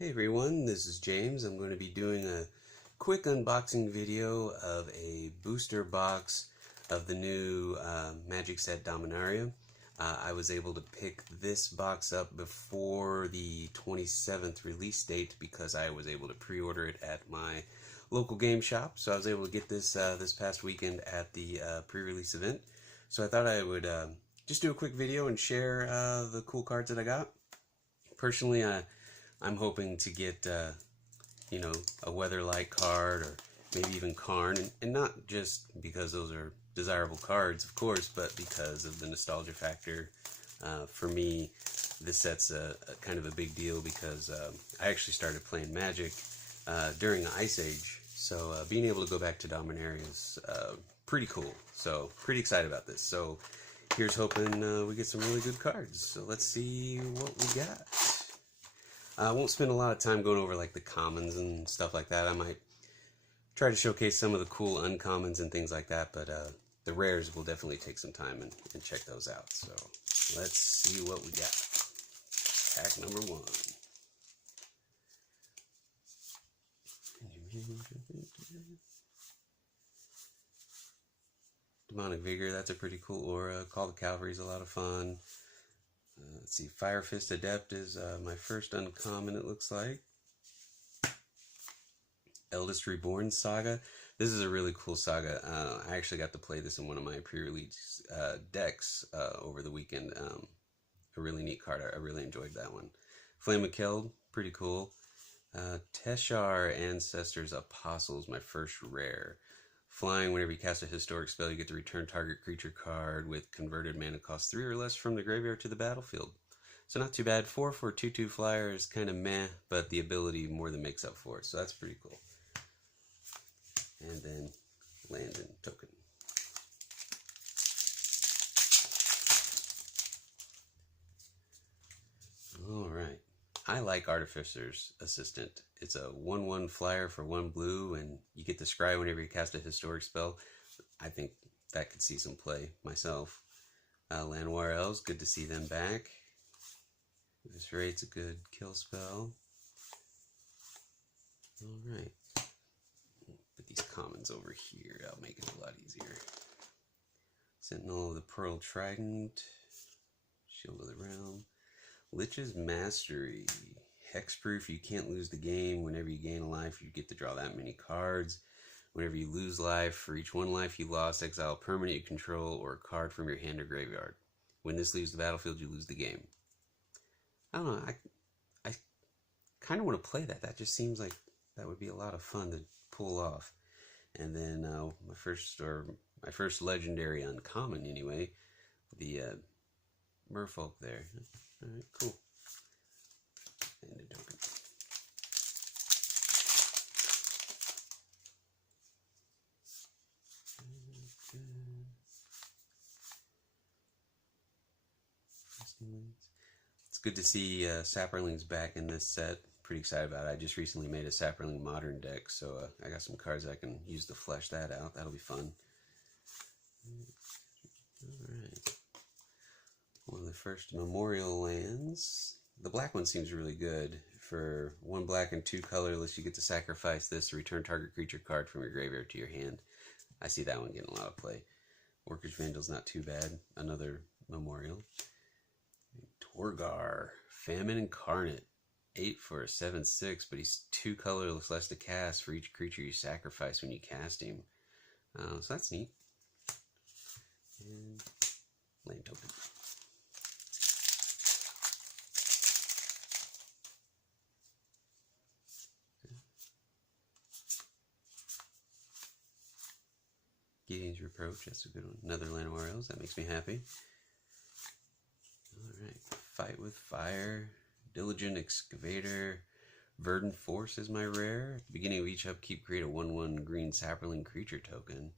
Hey everyone, this is James. I'm going to be doing a quick unboxing video of a booster box of the new Magic set Dominaria. I was able to pick this box up before the 27th release date because I was able to pre-order it at my local game shop. So I was able to get this this past weekend at the pre-release event. So I thought I would just do a quick video and share the cool cards that I got. Personally, I'm hoping to get, a Weatherlight card or maybe even Karn, and not just because those are desirable cards, of course, but because of the nostalgia factor. For me, this set's a kind of a big deal because I actually started playing Magic during the Ice Age, so being able to go back to Dominaria is pretty cool. So pretty excited about this. So here's hoping we get some really good cards. So let's see what we got. I won't spend a lot of time going over like the commons and stuff like that. I might try to showcase some of the cool uncommons and things like that, but the rares will definitely take some time and check those out. So let's see what we got. Pack number 1. Demonic Vigor, that's a pretty cool aura. Call the Cavalry is a lot of fun. Let's see, Fire Fist Adept is my first uncommon, it looks like. Eldest Reborn Saga. This is a really cool saga. I actually got to play this in one of my pre-release decks over the weekend. A really neat card. I really enjoyed that one. Flame of Keld, pretty cool. Teshar Ancestors Apostles, my first rare. Flying, whenever you cast a historic spell, you get to return target creature card with converted mana cost 3 or less from the graveyard to the battlefield. So not too bad. 4 for a 2/2 flyer is kind of meh, but the ability more than makes up for it. So that's pretty cool. And then Landon token. Alright. I like Artificer's Assistant. It's a 1/1 flyer for 1 blue, and you get to scry whenever you cast a historic spell. I think that could see some play myself. Llanowar Elves, good to see them back. This rate's a good kill spell. Alright. Put these commons over here. I'll make it a lot easier. Sentinel of the Pearl Trident. Shield of the Realm. Lich's Mastery. Hexproof, you can't lose the game. Whenever you gain a life, you get to draw that many cards. Whenever you lose life, for each 1 life you lost, exile a permanent you control or a card from your hand or graveyard. When this leaves the battlefield, you lose the game. I don't know, I kind of want to play that. That just seems like that would be a lot of fun to pull off. And then my first legendary uncommon anyway, the Merfolk there. Alright, cool. And a token. It's good to see Saprotling's back in this set. Pretty excited about it. I just recently made a Saproling Modern deck, so I got some cards I can use to flesh that out. That'll be fun. Alright. One of the first Memorial lands. The black one seems really good. For 1 black and 2 colorless, you get to sacrifice this to return target creature card from your graveyard to your hand. I see that one getting a lot of play. Workers' Vandal's not too bad. Another Memorial. Torgar, Famine Incarnate. 8 for a 7/6, but he's 2 colorless less to cast for each creature you sacrifice when you cast him. So that's neat. And land token. Gideon's Reproach, that's a good one. Another Llanowar Elves, that makes me happy. Alright, Fight with Fire, Diligent Excavator, Verdant Force is my rare. At the beginning of each upkeep, create a 1/1 green Saproling creature token.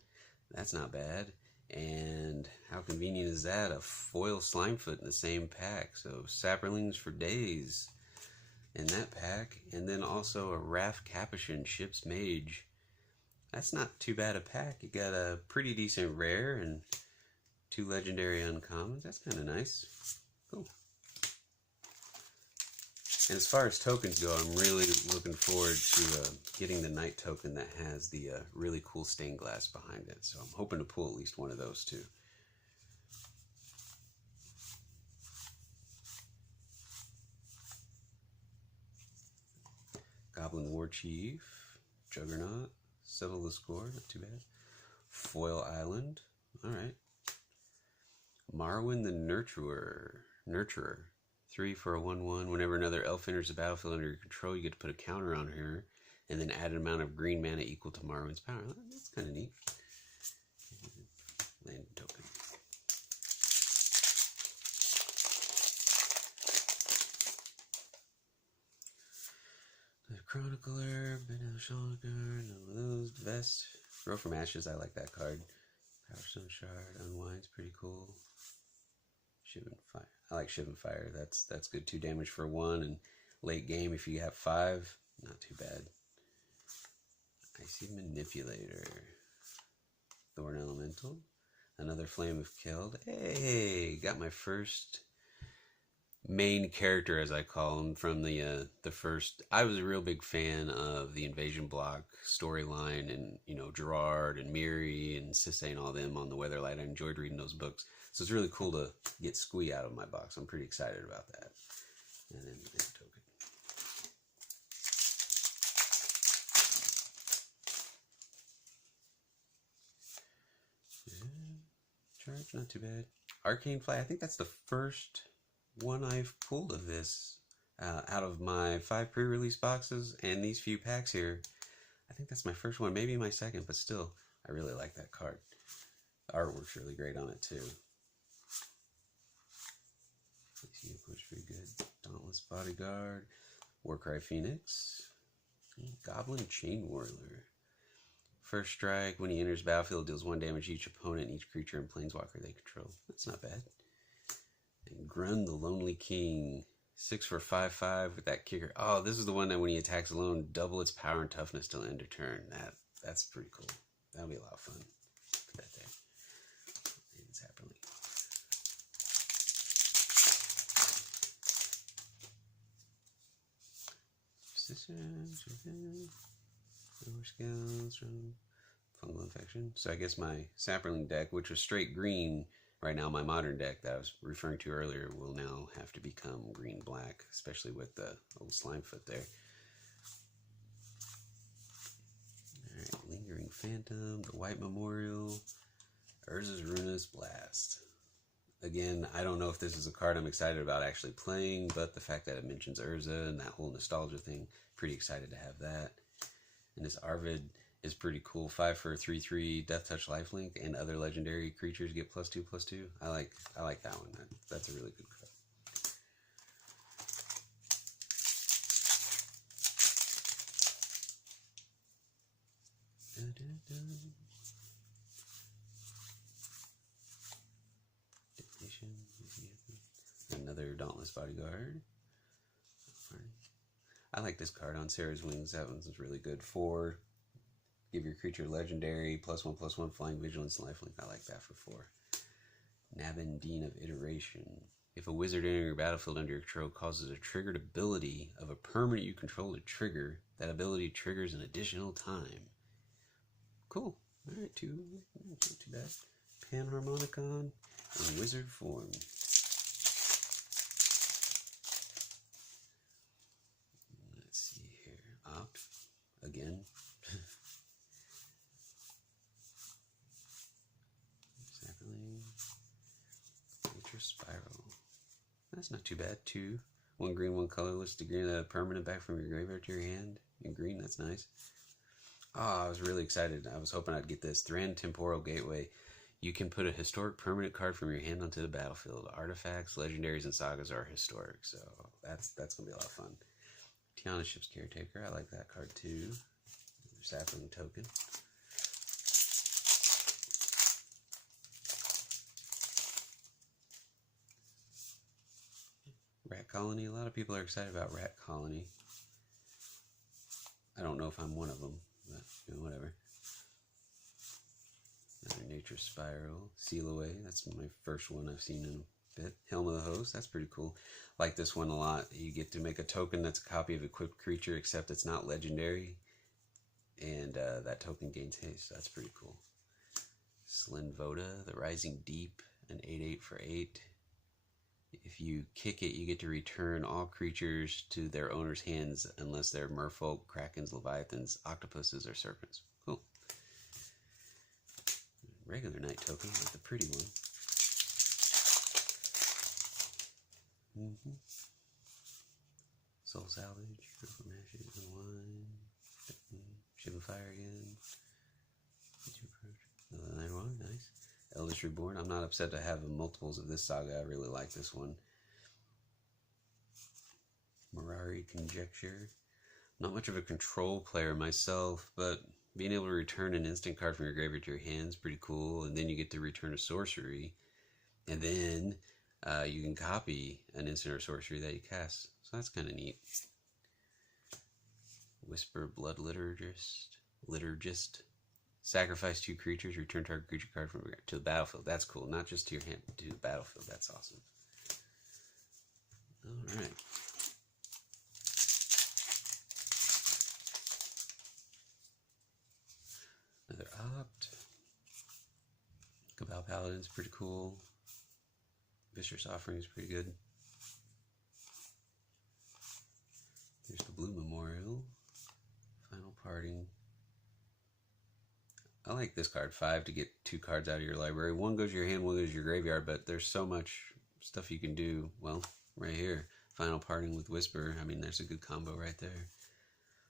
That's not bad. And how convenient is that? A foil Slimefoot in the same pack. So Saprolings for days in that pack. And then also a Wrath Capuchin, Ship's Mage. That's not too bad a pack. You got a pretty decent rare and 2 legendary uncommons. That's kind of nice. Cool. And as far as tokens go, I'm really looking forward to getting the night token that has the really cool stained glass behind it. So I'm hoping to pull at least one of those too. Goblin War Chief, Juggernaut, Settle the Score, not too bad. Foil Island, alright. Marwyn the Nurturer. 3 for a 1/1. Whenever another elf enters the battlefield under your control, you get to put a counter on her, and then add an amount of green mana equal to Marwyn's power. That's kind of neat. Land token. The Chronicler, Ben Shoulder, none of those. Vest. Grow from Ashes, I like that card. Powerstone Shard, Unwind's pretty cool. Shivan Fire. I like Shivan Fire. That's good. 2 damage for 1, and late game if you have 5, not too bad. Icy Manipulator. Thorn Elemental. Another Flame of Keld. Hey, got my first main character, as I call him, from the first. I was a real big fan of the Invasion Block storyline, and Gerard and Miri and Sisse and all them on the Weatherlight. I enjoyed reading those books, so it's really cool to get Squee out of my box. I'm pretty excited about that. And then the token. Charge, not too bad. Arcane Fly, I think that's the first one I've pulled of this out of my 5 pre-release boxes and these few packs here. I think that's my first one, maybe my second, but still, I really like that card. The artwork's really great on it too. Looks pretty good. Dauntless Bodyguard, Warcry Phoenix, Goblin Chain Whirler. First strike, when he enters battlefield, deals 1 damage to each opponent and each creature and planeswalker they control. That's not bad. And Grun the Lonely King. 6 for 5/5 with that kicker. Oh, this is the one that when he attacks alone, double its power and toughness till end of turn. That's pretty cool. That'll be a lot of fun. Put that there. It's happening. Scales from Fungal Infection. So I guess my Sapperling deck, which was straight green, right now my modern deck that I was referring to earlier, will now have to become green-black, especially with the old Slimefoot there. Alright, Lingering Phantom, the White Memorial, Urza's Ruinous Blast. Again, I don't know if this is a card I'm excited about actually playing, but the fact that it mentions Urza and that whole nostalgia thing, pretty excited to have that. And this Arvid is pretty cool. 5 for a 3/3 Death Touch Lifelink, and other legendary creatures get +2/+2. I like that one. That's a really good card. Another Dauntless Bodyguard. I like this card on Sarah's Wings. That one's really good. 4. Give your creature legendary, +1/+1 flying, vigilance, and lifelink. I like that for 4. Nabin Dean of Iteration. If a wizard entering your battlefield under your control causes a triggered ability of a permanent you control to trigger, that ability triggers an additional time. Cool. Alright, 2. Not too bad. Panharmonicon in wizard form. Let's see here. Opt. Again. Spiral. That's not too bad. 2. 1 green, 1 colorless to gain a permanent back from your graveyard to your hand. In green, that's nice. Oh, I was really excited. I was hoping I'd get this. Thran Temporal Gateway. You can put a historic permanent card from your hand onto the battlefield. Artifacts, legendaries, and sagas are historic, so that's gonna be a lot of fun. Tiana Ship's Caretaker. I like that card too. Sapling token. Rat Colony. A lot of people are excited about Rat Colony. I don't know if I'm one of them, but whatever. Another Nature Spiral. Seal Away. That's my first one I've seen in bit. Helm of the Host, that's pretty cool. Like this one a lot. You get to make a token that's a copy of equipped creature, except it's not legendary, and that token gains haste. That's pretty cool. Slinvoda, the Rising Deep, an 8/8 for 8. If you kick it, you get to return all creatures to their owner's hands unless they're merfolk, krakens, leviathans, octopuses, or serpents. Cool. Regular night token, like the pretty one. Soul Salvage, Critical Mashes, Unwind, Ship of Fire again. Another night one, nice. Eldest Reborn. I'm not upset to have multiples of this saga. I really like this one. Mirari Conjecture. Not much of a control player myself, but being able to return an instant card from your graveyard to your hand is pretty cool. And then you get to return a sorcery. And then you can copy an instant or sorcery that you cast. So that's kind of neat. Whisper Blood Liturgist. Sacrifice 2 creatures, return target creature card from to the battlefield. That's cool. Not just to your hand, but to the battlefield. That's awesome. Alright. Another Opt. Cabal Paladin's pretty cool. Vicious Offering is pretty good. Here's the Blue Memorial. Final Parting. I like this card, 5 to get 2 cards out of your library. 1 goes to your hand, 1 goes to your graveyard, but there's so much stuff you can do. Well, right here, Final Parting with Whisper. I mean, there's a good combo right there.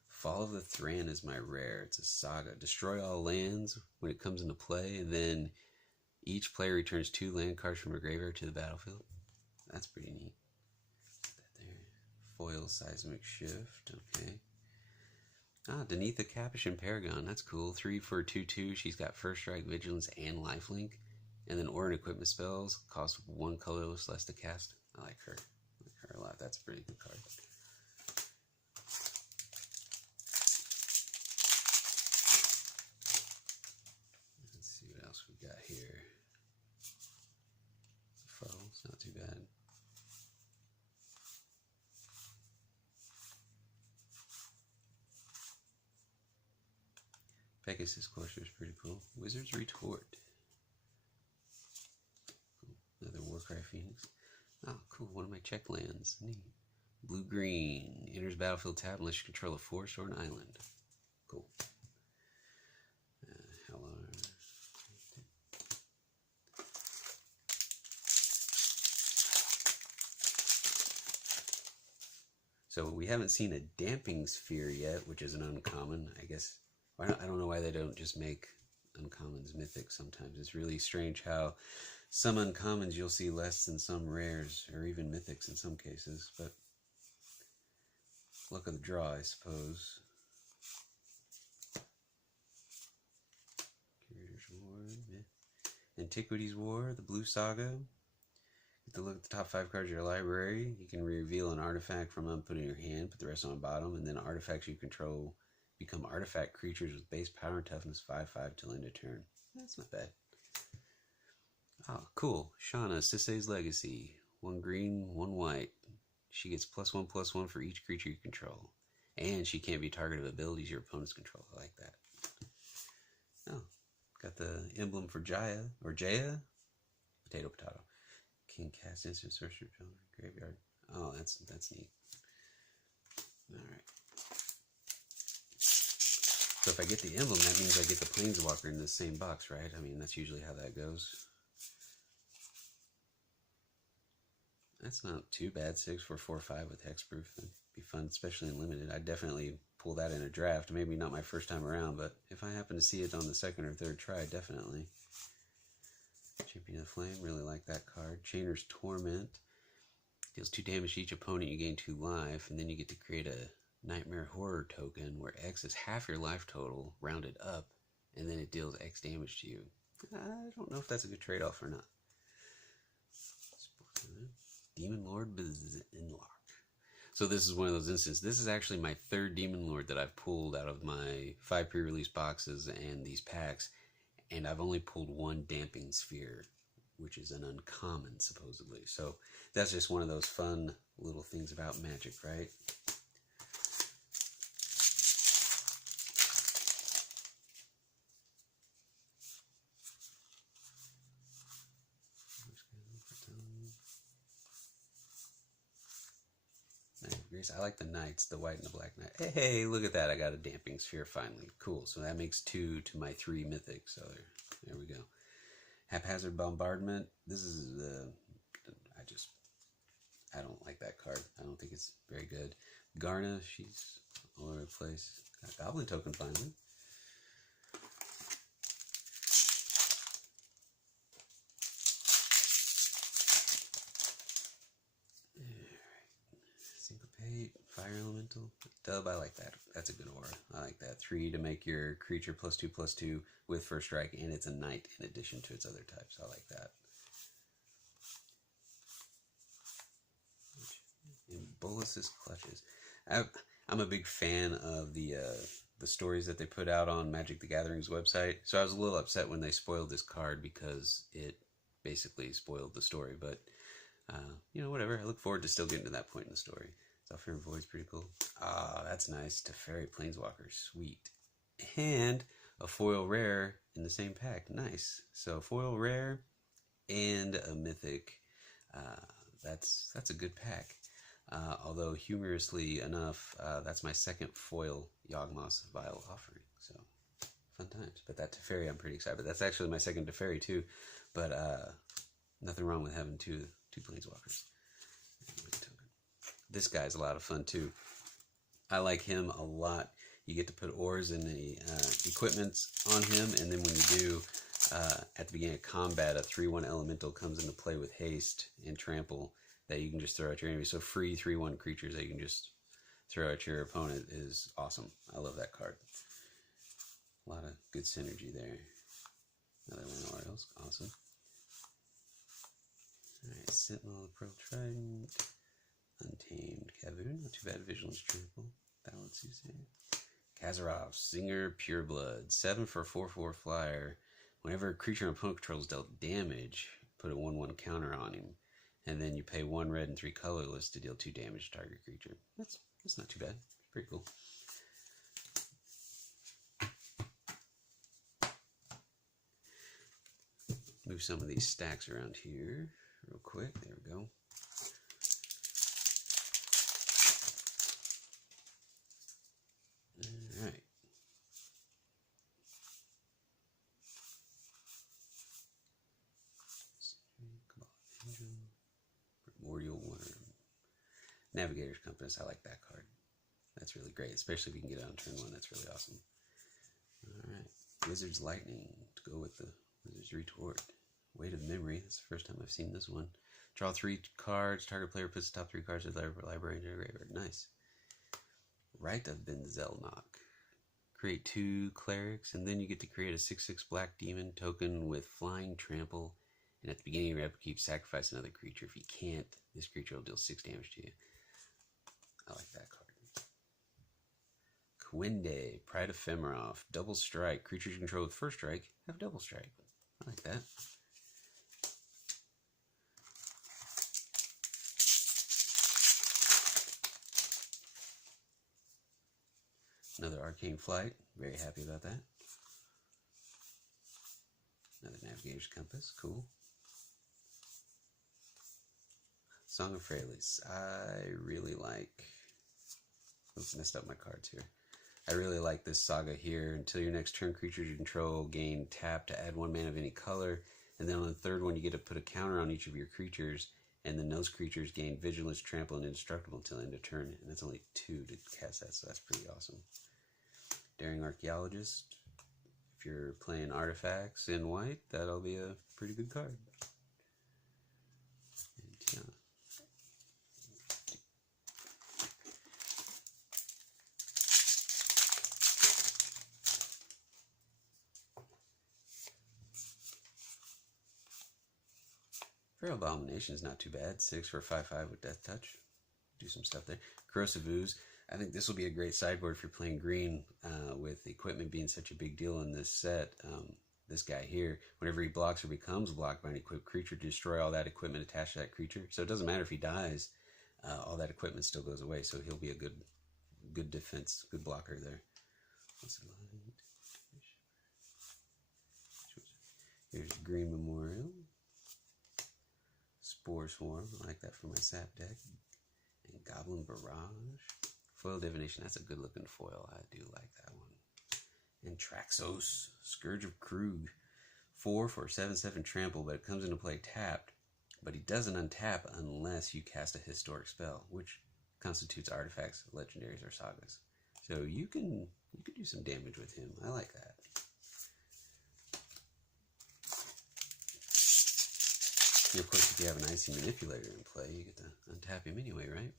Fall of the Thran is my rare. It's a saga. Destroy all lands when it comes into play, and then each player returns 2 land cards from a graveyard to the battlefield. That's pretty neat. Put that there. Foil Seismic Shift, okay. Beneath the Capuchin Paragon. That's cool. 3 for a 2/2. She's got First Strike, Vigilance, and Lifelink. And then Aura and Equipment spells cost 1 colorless less to cast. I like her. I like her a lot. That's a pretty good card. Let's see what else we got here. Foe. It's not too bad. Pegasus Courser is pretty cool. Wizard's Retort. Cool. Another Warcry Phoenix. Oh, cool. One of my check lands. Neat. Blue-green. Enters battlefield tab unless you control a forest or an island. Cool. Hello. So we haven't seen a Damping Sphere yet, which is an uncommon, I guess. I don't know why they don't just make uncommons mythic sometimes. It's really strange how some uncommons you'll see less than some rares, or even mythics in some cases, but luck of the draw, I suppose. Curator's War, yeah. Antiquities War, the Blue Saga. Get to look at the top 5 cards of your library. You can reveal an artifact from them, put it in your hand, put the rest on the bottom, and then artifacts you control become artifact creatures with base power and toughness 5/5 till end of turn. That's not bad. Oh, cool. Shauna, Sisei's Legacy. 1 green, 1 white. She gets +1/+1 for each creature you control. And she can't be target of abilities your opponents control. I like that. Oh, got the emblem for Jaya, or Jaya? Potato. Can cast instant sorcery from graveyard. Oh, that's neat. Alright. So if I get the emblem, that means I get the Planeswalker in the same box, right? I mean, that's usually how that goes. That's not too bad. 6 for 4/5 with hexproof. That'd be fun, especially in limited. I'd definitely pull that in a draft. Maybe not my first time around, but if I happen to see it on the 2nd or 3rd try, definitely. Champion of the Flame, really like that card. Chainer's Torment. Deals 2 damage to each opponent, you gain 2 life, and then you get to create a Nightmare Horror token where X is half your life total, rounded up, and then it deals X damage to you. I don't know if that's a good trade-off or not. Demon Lord Bazinlock. So this is one of those instances. This is actually my 3rd Demon Lord that I've pulled out of my 5 pre-release boxes and these packs, and I've only pulled 1 Damping Sphere which is an uncommon, supposedly. So that's just one of those fun little things about Magic, right? I like the knights, the white and the black knight. Hey, look at that. I got a damping sphere finally. Cool. So that makes 2 to my 3 mythic. So there we go. Haphazard Bombardment. This is I don't like that card. I don't think it's very good. Garna, she's all over the place. Got a Goblin token finally. Syncopate, Fire Elemental. Dub, I like that. That's a good aura. I like that. 3 to make your creature +2/+2 with first strike, and it's a knight in addition to its other types. I like that. And Bolus's Clutches. I'm a big fan of the stories that they put out on Magic the Gathering's website. So I was a little upset when they spoiled this card because it basically spoiled the story. But you know, whatever. I look forward to still getting to that point in the story. Zephyr and Void's pretty cool. Ah, that's nice. Teferi Planeswalker, sweet. And a foil rare in the same pack. Nice. So foil rare and a mythic. That's a good pack. Although humorously enough, that's my second foil Yawgmoth's Vial offering. So fun times. But that Teferi, I'm pretty excited. But that's actually my second Teferi too. But nothing wrong with having two Planeswalkers. This guy's a lot of fun too. I like him a lot. You get to put ores and the equipment on him, and then when you do, at the beginning of combat, a 3/1 elemental comes into play with haste and trample that you can just throw at your enemy. So free 3/1 creatures that you can just throw at your opponent is awesome. I love that card. A lot of good synergy there. Another one of Orioles. Awesome. Alright, Sentinel, Pearl Trident, Untamed Cavoon, not too bad. Vigilance Trample. Balance, you say. Kazarov, Singer, Pureblood. 7 for a 4/4 flyer. Whenever a creature an opponent controls dealt damage, put a 1/1 counter on him. And then you pay 1 red and 3 colorless to deal 2 damage to target creature. That's not too bad. Pretty cool. Move some of these stacks around here real quick. There we go. Alright. Primordial Worm. Navigator's Compass. I like that card. That's really great, especially if you can get it on turn 1. That's really awesome. Alright. Wizard's Lightning to go with the Wizard's Retort. Weight of Memory. That's the first time I've seen this one. Draw 3 cards. Target player puts the top 3 cards of the library into the graveyard. Nice. Rite of Benzelnock. Create 2 clerics, and then you get to create a 6/6 black demon token with flying trample. And at the beginning of your upkeep, sacrifice another creature. If you can't, this creature will deal 6 damage to you. I like that card. Kwinde, Pride of Femeroth, double strike. Creatures you control with first strike have double strike. I like that. Another Arcane Flight. Very happy about that. Another Navigator's Compass. Cool. Song of Freyalise. I really like... Oops, messed up my cards here. I really like this saga here. Until your next turn, creatures you control gain tap to add 1 mana of any color. And then on the third one, you get to put a counter on each of your creatures. And then those creatures gain Vigilance, Trample, and Indestructible until end of turn. And that's only 2 to cast that, so that's pretty awesome. Daring Archaeologist. If you're playing artifacts in white, that'll be a pretty good card. And, yeah. Feral Abomination is not too bad. 6 for a 5/5 with Death Touch. Do some stuff there. Corrosive Ooze. I think this will be a great sideboard if you're playing green with equipment being such a big deal in this set. this guy here, whenever he blocks or becomes blocked by an equipped creature, destroy all that equipment attached to that creature. So it doesn't matter if he dies, all that equipment still goes away. So he'll be a good defense, good blocker there. Here's Green Memorial. Spore Swarm, I like that for my sap deck. And Goblin Barrage. Foil Divination, that's a good looking foil. I do like that one. And Traxos, Scourge of Krug. 4 for 7/7 trample, but it comes into play tapped. But he doesn't untap unless you cast a historic spell, which constitutes artifacts, legendaries, or sagas. So you could do some damage with him. I like that. And of course, if you have an Icy Manipulator in play, you get to untap him anyway, right?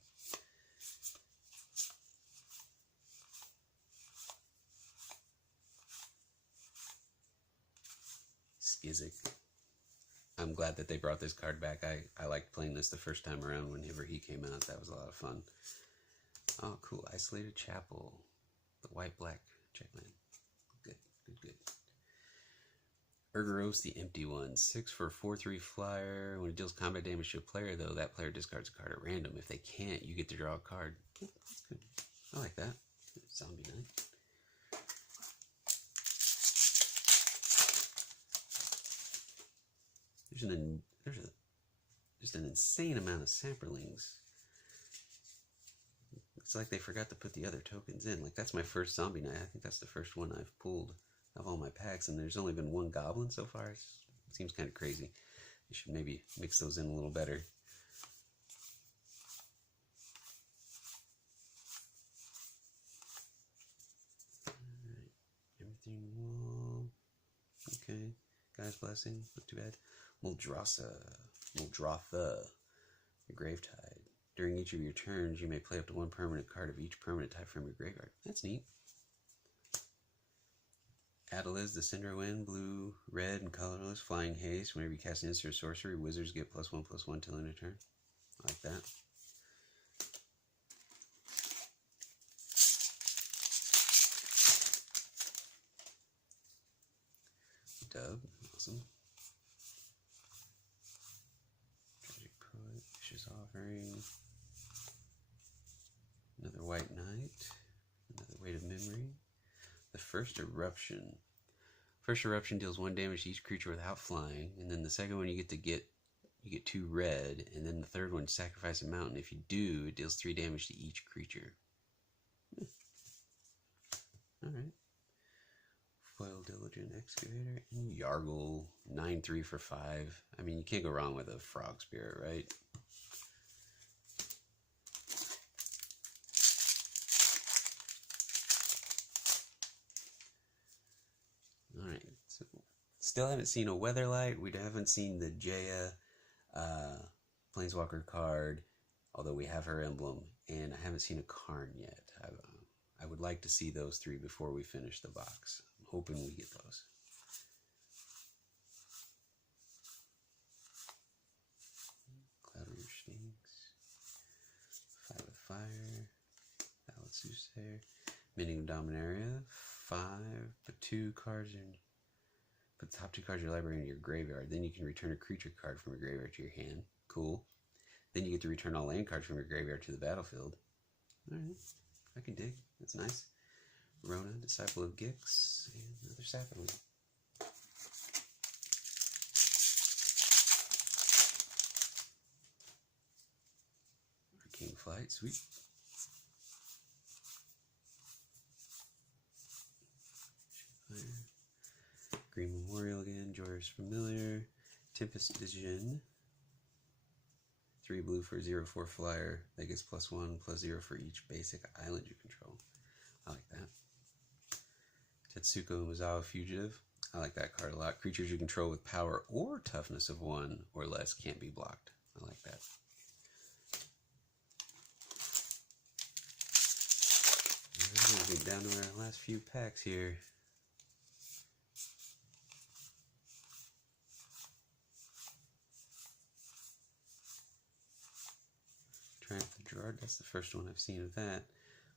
Skizik. I'm glad that they brought this card back. I liked playing this the first time around whenever he came out. That was a lot of fun. Oh, cool. Isolated Chapel. The white-black checkland. Good. Urgaros, the Empty One. 6 for 4/3 flyer. When it deals combat damage to a player, though, that player discards a card at random. If they can't, you get to draw a card. That's good. I like that. Zombie Knight. There's just an insane amount of Samplerlings. It's like they forgot to put the other tokens in. Like, that's my first Zombie Knight. I think that's the first one I've pulled of all my packs, and there's only been one Goblin so far. It seems kind of crazy. You should maybe mix those in a little better. Alright, everything wall. Okay, Guy's Blessing, not too bad. Muldrotha, Gravetide. During each of your turns, you may play up to one permanent card of each permanent type from your graveyard. That's neat. Adeliz, the Cinder Wind, blue, red, and colorless, flying haste. Whenever you cast an instant or sorcery, wizards get +1/+1 till end of turn. I like that. Dub, awesome. Tragic Poet, Vicious Offering. Another White Knight. Another Weight of Memory. The First Eruption. First Eruption deals 1 damage to each creature without flying, and then the second one you get 2 red, and then the third one, sacrifice a mountain. If you do, it deals 3 damage to each creature. Alright. Foil Diligent Excavator, and Yargle, 9/3 for 5. I mean, you can't go wrong with a Frog Spirit, right? Alright, so still haven't seen a Weatherlight. We haven't seen the Jaya Planeswalker card, although we have her emblem, and I haven't seen a Karn yet. I would like to see those 3 before we finish the box. I'm hoping we get those. Cloud River Sphinx. 5 of Fire. Valid Soothsayer. Mending of Dominaria. 5. Put 2 cards in. Put the top 2 cards of your library in your graveyard. Then you can return a creature card from your graveyard to your hand. Cool. Then you get to return all land cards from your graveyard to the battlefield. Alright. I can dig. That's nice. Rona, Disciple of Gix, and another Sapling. Arcane Flight, sweet. Green Memorial again, Joyous Familiar. Tempest Vision. 3 blue for 0/4 flyer. That gets +1/+0 for each basic island you control. I like that. Tetsuko Mizawa Fugitive. I like that card a lot. Creatures you control with power or toughness of 1 or less can't be blocked. I like that. Alright, we'll get down to our last few packs here. Triumph of Gerard, that's the first one I've seen of that.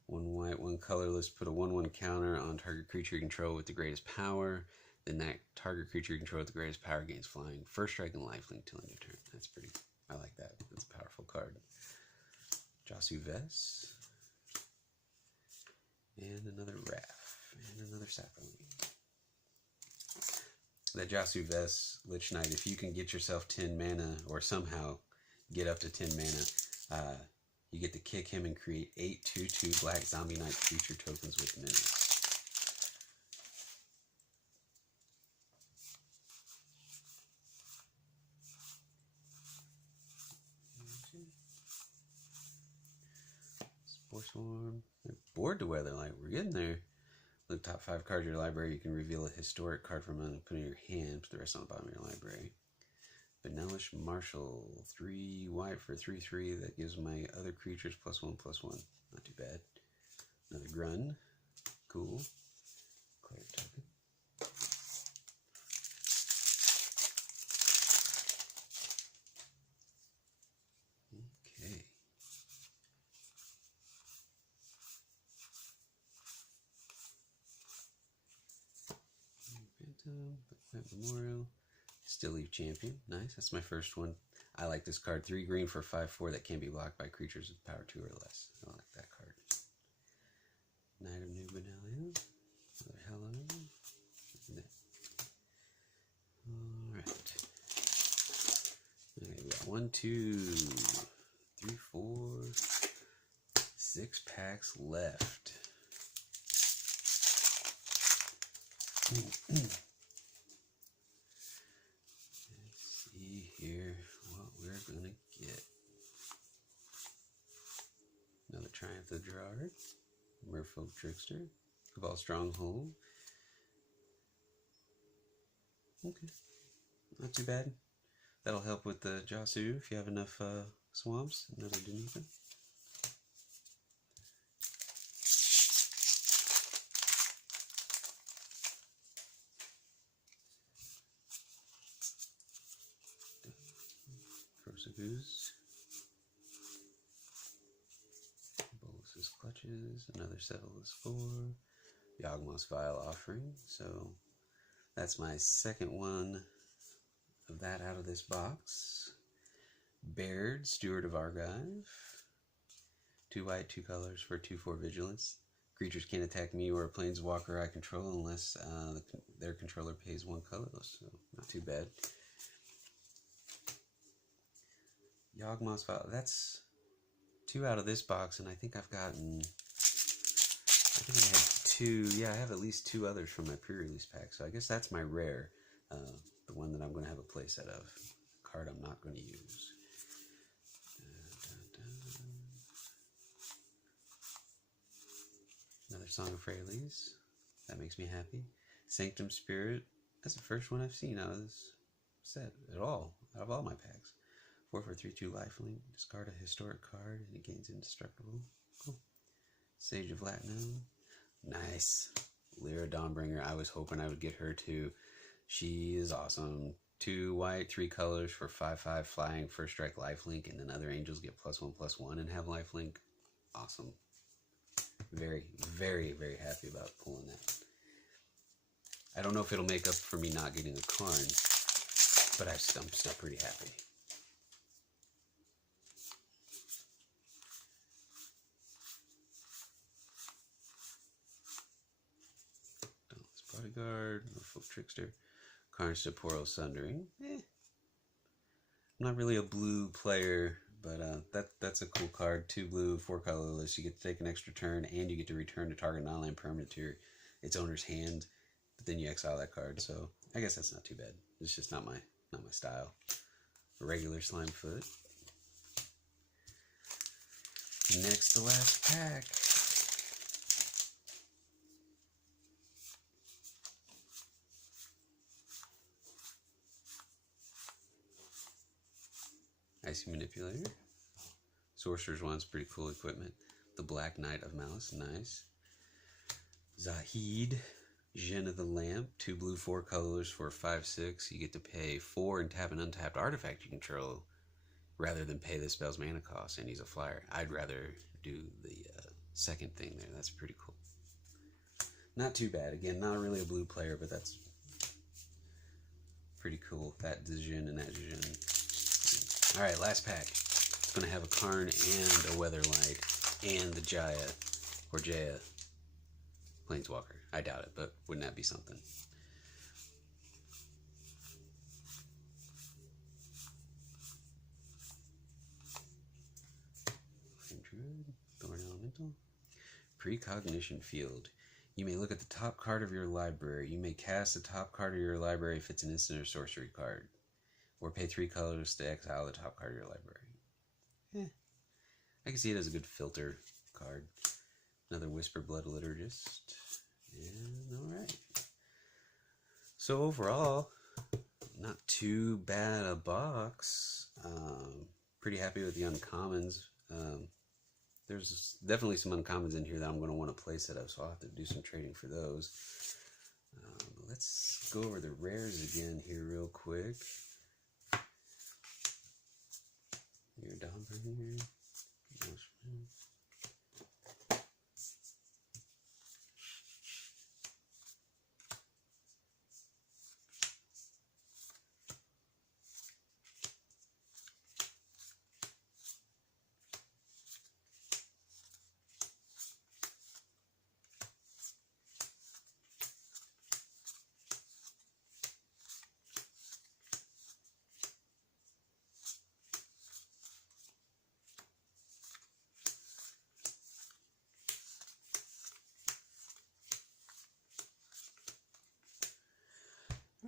1 white, 1 colorless, put a 1/1 counter on target creature you control with the greatest power. Then that target creature you control with the greatest power gains flying, first strike, and lifelink till end of turn. That's pretty. I like that. That's a powerful card. Jasu Vess. And another Wrath. And another Sapling. That Jasu Vess Lich Knight, if you can get yourself 10 mana, or somehow get up to 10 mana, you get to kick him and create 8 2/2 black zombie knight creature tokens with menace. Spore Swarm. Board to Weatherlight. We're getting there. Look, top 5 cards of your library. You can reveal a historic card from and put it in your hand. Put the rest on the bottom of your library. Benelish Marshal. 3 white for 3/3. That gives my other creatures +1/+1. Not too bad. Another Grun. Cool. Clear token. Okay. Phantom, Plant Memorial. Still Leaf Champion. Nice. That's my first one. I like this card. 3 green for 5/4 that can be blocked by creatures with power 2 or less. I like that card. Knight of Dominaria. Another Hello. Alright. Okay, we got 1, 2, 3, 4, 6 packs left. Let's see here what we're gonna get. Another Triumph of the Gerard, Merfolk Trickster, Cabal Stronghold. Okay, not too bad. That'll help with the Jasu if you have enough swamps. Another Dunita. Goose. Bolus's Clutches, another Settleless 4, Yawgmoth's Vile Offering. So that's my second one of that out of this box. Baird, Steward of Argive. 2 white, 2 colors for 2/4 vigilance. Creatures can't attack me or a planeswalker I control unless their controller pays 1 colorless. So not too bad. Yawgmoth's Vile. That's 2 out of this box, and I think I've gotten. I think I had 2. Yeah, I have at least 2 others from my pre-release pack. So I guess that's my rare, the one that I'm going to have a playset of. A card I'm not going to use. Another Song of Freyalise. That makes me happy. Sanctum Spirit. That's the first one I've seen out of this set at all. Out of all my packs. 4 for 3/2 lifelink. Discard a historic card and it gains indestructible. Cool. Sage of Latinum. Nice. Lyra Dawnbringer. I was hoping I would get her too. She is awesome. 2 white, 3 colors for 5/5 flying, first strike lifelink, and then other angels get +1/+1 and have lifelink. Awesome. Very, very, very happy about pulling that. I don't know if it'll make up for me not getting a Karn, but I'm still pretty happy. Bodyguard, Merfolk Trickster, Carnage Temporal Sundering. I'm not really a blue player, but that's a cool card. 2 blue, 4 colorless. You get to take an extra turn, and you get to return to target non-land permanent to its owner's hand. But then you exile that card, so I guess that's not too bad. It's just not my style. A regular Slimefoot. Next to last pack. Icy Manipulator. Sorcerer's Wand's pretty cool equipment. The Black Knight of Malice, nice. Zahid, Jinn of the Lamp, 2 blue, 4 colors for 5/6. You get to pay 4 and tap an untapped artifact you control rather than pay the spell's mana cost, and he's a flyer. I'd rather do the second thing there. That's pretty cool. Not too bad. Again, not really a blue player, but that's pretty cool. That Zijin and that Zijin. Alright, last pack. It's going to have a Karn and a Weatherlight and the Jaya or Jaya Planeswalker. I doubt it, but wouldn't that be something? Thorn Elemental. Precognition Field. You may look at the top card of your library. You may cast the top card of your library if it's an instant or sorcery card. Or pay 3 colors to exile the top card of your library. I can see it as a good filter card. Another Whisper Blood Liturgist. And alright. So overall, not too bad a box. Pretty happy with the uncommons. There's definitely some uncommons in here that I'm going to want to play set up, so I'll have to do some trading for those. Let's go over the rares again here real quick. Your Dominaria.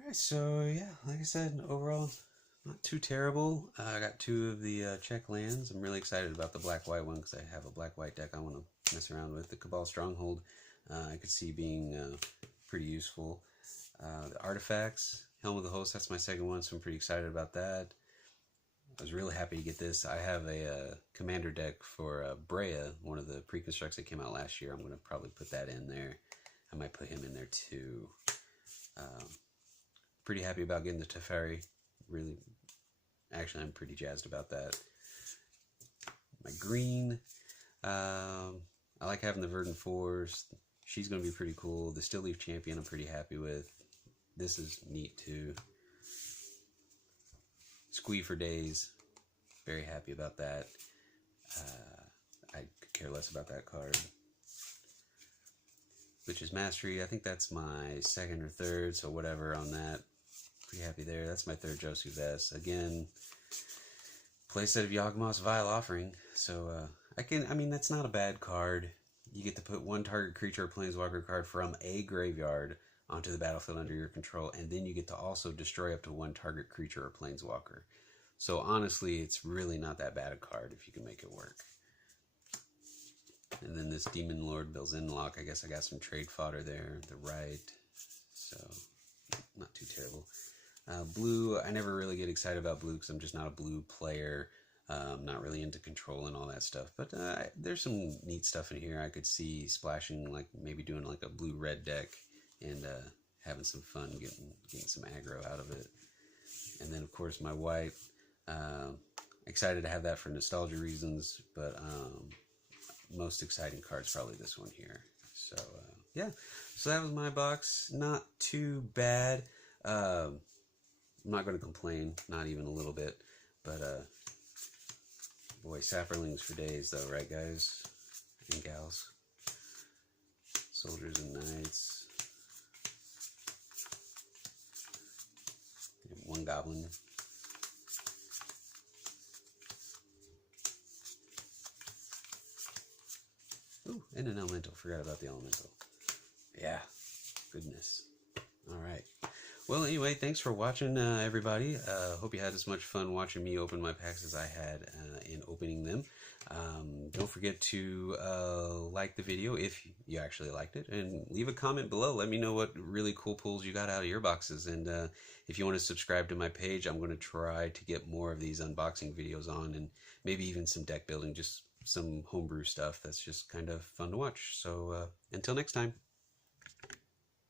Alright, so yeah, like I said, overall, not too terrible. I got 2 of the Czech lands. I'm really excited about the black-white one because I have a black-white deck I want to mess around with. The Cabal Stronghold, I could see being pretty useful. The artifacts, Helm of the Host, that's my second one, so I'm pretty excited about that. I was really happy to get this. I have a commander deck for Brea, one of the pre-constructs that came out last year. I'm going to probably put that in there. I might put him in there too. Pretty happy about getting the Teferi. Really, actually, I'm pretty jazzed about that. My green, I like having the Verdant Force. She's going to be pretty cool. The Still Leaf Champion, I'm pretty happy with. This is neat too. Squee for Days, very happy about that. I could care less about that card. Witch's Mastery, I think that's my second or third, so whatever on that. Pretty happy there. That's my third Josu Vest. Again, playset of Yawgmoth's Vile Offering. So, I mean, that's not a bad card. You get to put 1 target creature or planeswalker card from a graveyard onto the battlefield under your control, and then you get to also destroy up to 1 target creature or planeswalker. So, honestly, it's really not that bad a card if you can make it work. And then this Demon Lord Belzenlock, I guess I got some trade fodder there. The right, so not too terrible. Blue, I never really get excited about blue because I'm just not a blue player. Not really into control and all that stuff. But there's some neat stuff in here. I could see splashing, like maybe doing like a blue-red deck and having some fun, getting some aggro out of it. And then, of course, my white. Excited to have that for nostalgia reasons, but most exciting card's probably this one here. So, yeah. So that was my box. Not too bad. I'm not going to complain, not even a little bit. But, boy, sapperlings for days, though, right, guys and gals? Soldiers and Knights. 1 Goblin. Ooh, and an Elemental. Forgot about the Elemental. Yeah, goodness. All right. Well, anyway, thanks for watching, everybody. Hope you had as much fun watching me open my packs as I had in opening them. Don't forget to like the video if you actually liked it, and leave a comment below. Let me know what really cool pulls you got out of your boxes, and if you want to subscribe to my page, I'm going to try to get more of these unboxing videos on, and maybe even some deck building, just some homebrew stuff that's just kind of fun to watch. So until next time.